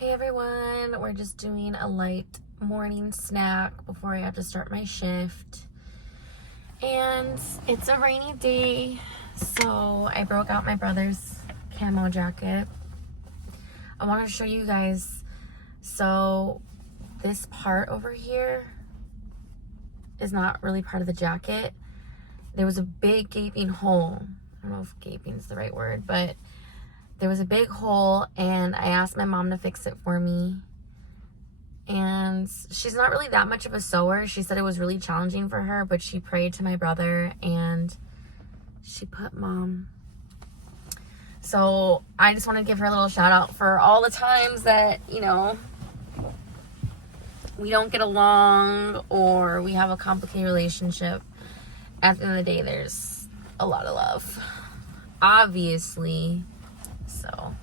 Hey everyone, we're just doing a light morning snack before I have to start my shift. And it's a rainy day, so I broke out my brother's camo jacket. I want to show you guys. So this part over here is not really part of the jacket. There was a big gaping hole. I don't know if gaping is the right word, but there was a big hole, and I asked my mom to fix it for me. And she's not really that much of a sewer. She said it was really challenging for her, but she prayed to my brother and she put mom. So I just want to give her a little shout out for all the times that, you know, we don't get along or we have a complicated relationship. At the end of the day, there's a lot of love, obviously. So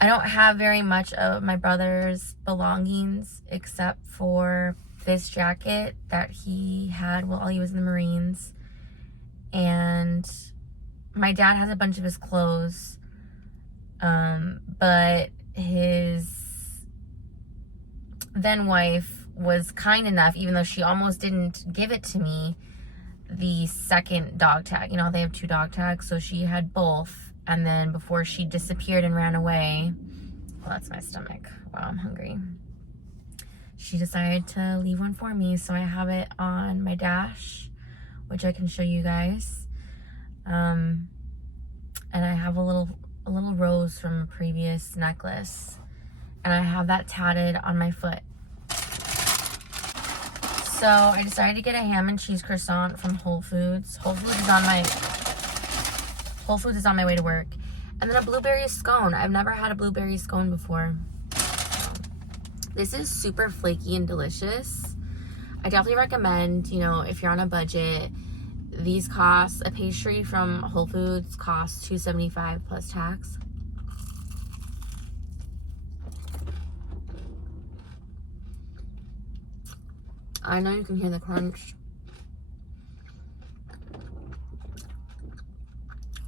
I don't have very much of my brother's belongings except for this jacket that he had while he was in the Marines. And my dad has a bunch of his clothes, but his then wife was kind enough, even though she almost didn't give it to me, the second dog tag. You know, they have 2 dog tags, so she had both. And then before she disappeared and ran away, well, that's my stomach. Wow, I'm hungry. She decided to leave one for me, so I have it on my dash, which I can show you guys. And I have a little rose from a previous necklace, and I have that tatted on my foot. So I decided to get a ham and cheese croissant from Whole Foods. Whole Foods is on my way to work. And then a blueberry scone. I've never had a blueberry scone before. This is super flaky and delicious. I definitely recommend, you know, if you're on a budget, these cost, a pastry from Whole Foods costs $2.75 plus tax. I know you can hear the crunch.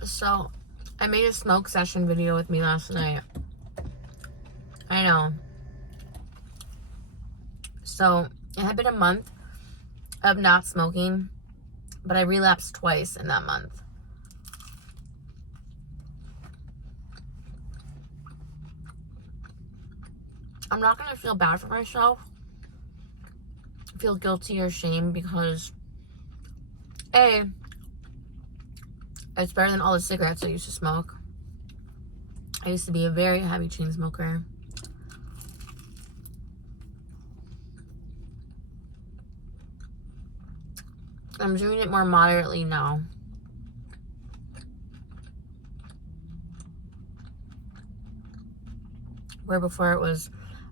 So, I made a smoke session video with me last night. I know. So, it had been a month of not smoking, but I relapsed twice in that month. I'm not going to feel bad for myself, feel guilty or shame, because A, it's better than all the cigarettes I used to smoke. I used to be a very heavy chain smoker. I'm doing it more moderately now. Where before it was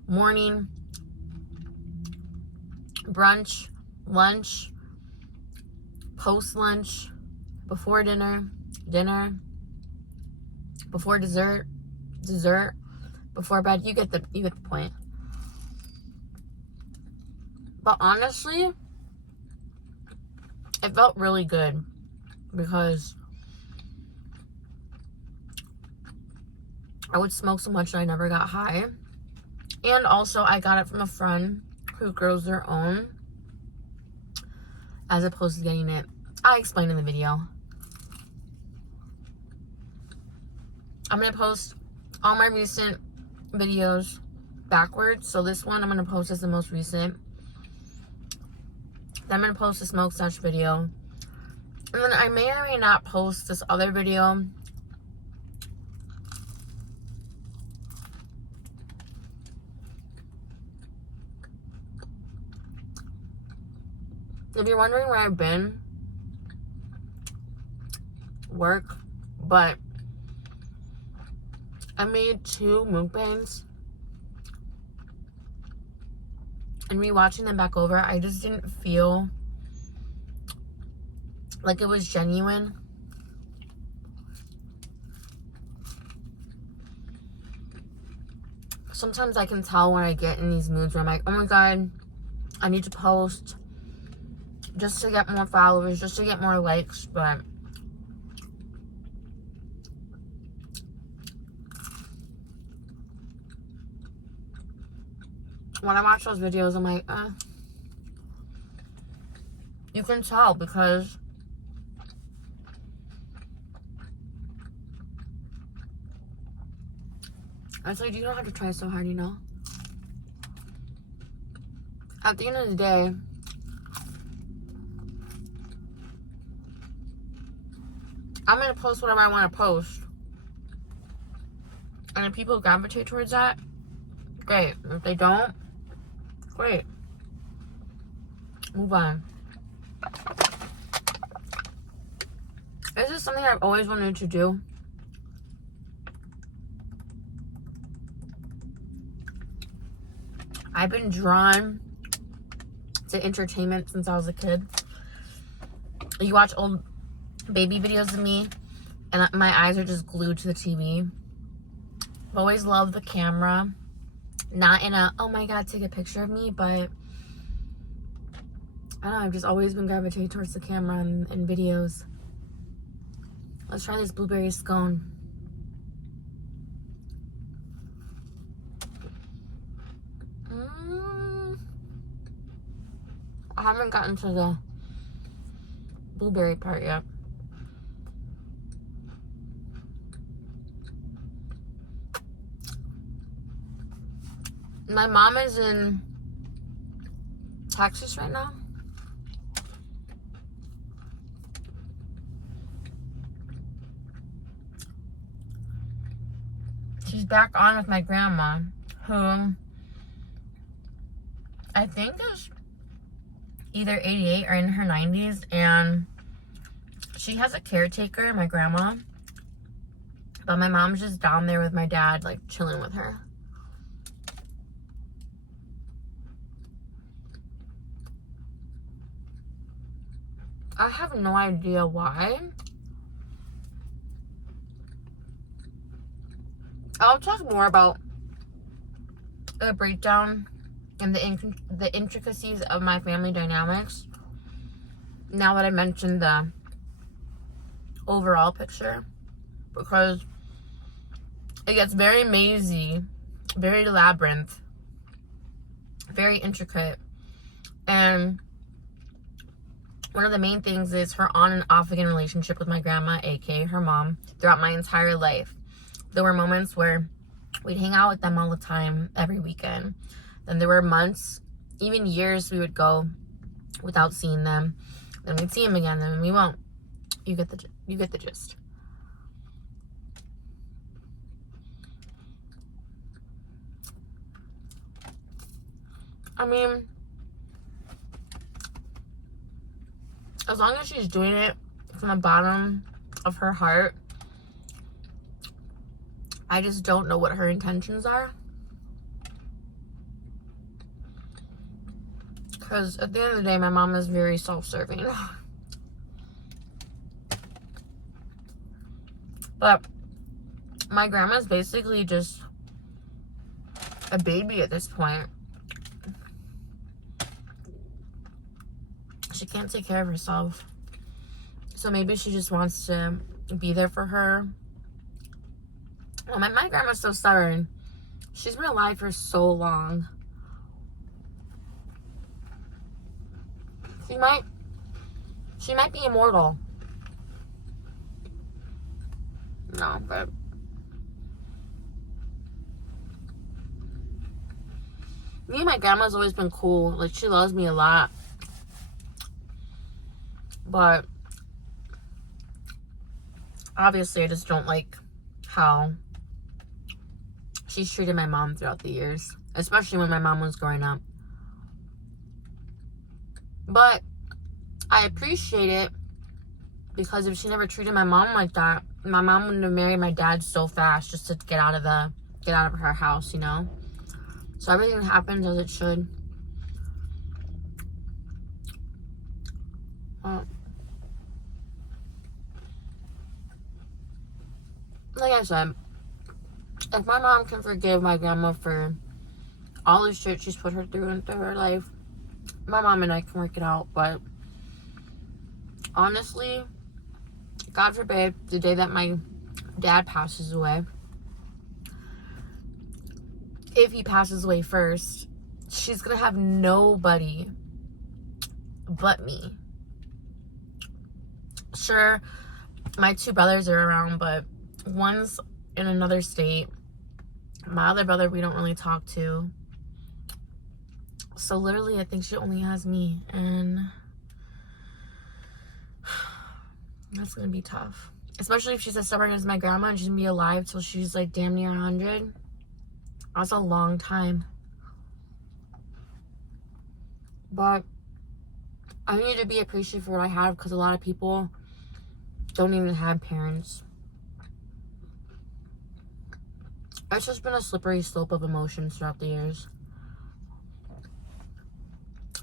morning, brunch, lunch, post-lunch, before dinner, before dessert, before bed. You get the point. But honestly, it felt really good because I would smoke so much that I never got high. And also I got it from a friend who grows their own, as opposed to getting it. I explained in the video. I'm going to post all my recent videos backwards. So this one I'm going to post as the most recent. Then I'm going to post a smoke sesh video. And then I may or may not post this other video. If you're wondering where I've been, work, but I made 2 mukbangs, and rewatching them back over, I just didn't feel like it was genuine. Sometimes I can tell when I get in these moods where I'm like, oh my god, I need to post just to get more followers, just to get more likes, but when I watch those videos, I'm like, you can tell because it's like, you don't have to try so hard, you know? At the end of the day, I'm going to post whatever I want to post. And if people gravitate towards that, great. If they don't, great. Move on. This is something I've always wanted to do. I've been drawn to entertainment since I was a kid. You watch old baby videos of me, and my eyes are just glued to the TV. I've always loved the camera. Not in a, oh my god, take a picture of me, but I don't know, I've just always been gravitated towards the camera and videos. Let's try this blueberry scone. I haven't gotten to the blueberry part yet. My mom is in Texas right now. She's back on with my grandma, who I think is either 88 or in her 90s, and she has a caretaker, my grandma, but my mom's just down there with my dad, like chilling with her. I have no idea why. I'll talk more about the breakdown and the intricacies of my family dynamics now that I mentioned the overall picture, because it gets very mazy, very labyrinth, very intricate. And one of the main things is her on and off again relationship with my grandma, aka her mom, throughout my entire life. There were moments where we'd hang out with them all the time, every weekend. Then there were months, even years, we would go without seeing them. Then we'd see them again, then we won't. You get the gist. I mean, as long as she's doing it from the bottom of her heart, I just don't know what her intentions are. Because at the end of the day, my mom is very self-serving. But my grandma's basically just a baby at this point. She can't take care of herself. So maybe she just wants to be there for her. Well, my grandma's so stubborn. She's been alive for so long. She might be immortal. No, but me and my grandma's always been cool. Like, she loves me a lot. But obviously I just don't like how she's treated my mom throughout the years, especially when my mom was growing up. But I appreciate it, because if she never treated my mom like that, my mom wouldn't have married my dad so fast just to get out of her house, you know? So everything happens as it should. Like I said, if my mom can forgive my grandma for all the shit she's put her through into her life, my mom and I can work it out. But honestly, God forbid, the day that my dad passes away, if he passes away first, she's gonna have nobody but me. Sure, my 2 brothers are around, but one's in another state. My other brother we don't really talk to. So literally I think she only has me, and that's gonna be tough. Especially if she's as stubborn as my grandma and she's gonna be alive till she's like damn near 100. That's a long time. But I need to be appreciative for what I have, because a lot of people don't even have parents. It's just been a slippery slope of emotions throughout the years.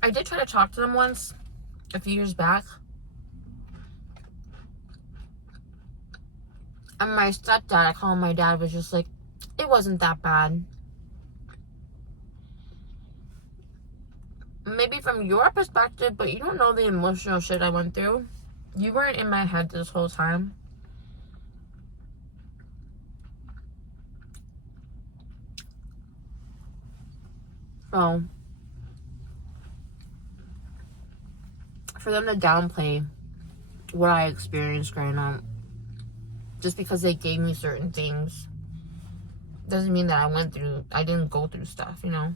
I did try to talk to them once, a few years back. And my stepdad, I call him my dad, was just like, it wasn't that bad. Maybe from your perspective, but you don't know the emotional shit I went through. You weren't in my head this whole time. So, for them to downplay what I experienced growing up, just because they gave me certain things, doesn't mean that I didn't go through stuff, you know?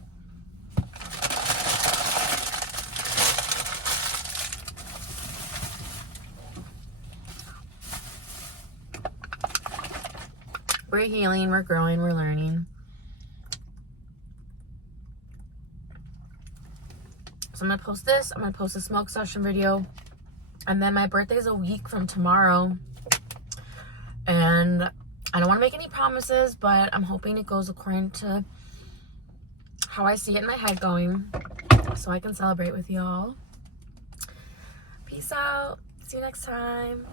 We're healing, we're growing, we're learning. So I'm gonna post this. I'm gonna post a smoke session video. And then my birthday's a week from tomorrow. And I don't want to make any promises, but I'm hoping it goes according to how I see it in my head going, so I can celebrate with y'all. Peace out. See you next time.